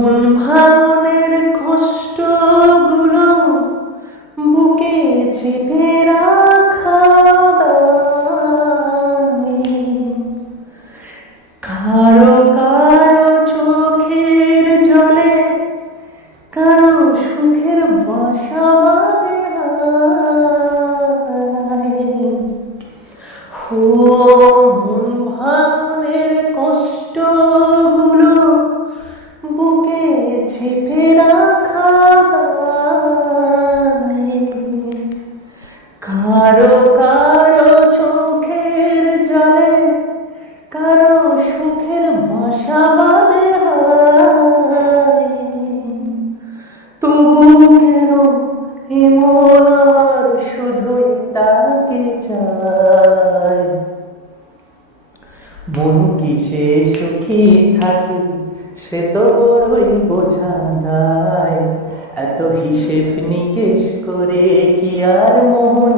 মন ভাঙনের কষ্টগুলো বুকে চেপে রাখা দায়। কারো কারো চোখের জলে কারো সুখের বাসা বাঁধে হায়। ও মন ভাঙনের কষ্টগুলো বুকে চেপে রাখা দায়। কারো কারো চোখের জলে কারো সুখের বাসা বাঁধে হায়। তবু কেন এমন আমার শুধুই তাকে চায়। মন কিসে সুখী থাকি সে তো বড়ই বোঝা দায়। এত হিসেব নিকেশ করে কি আর মন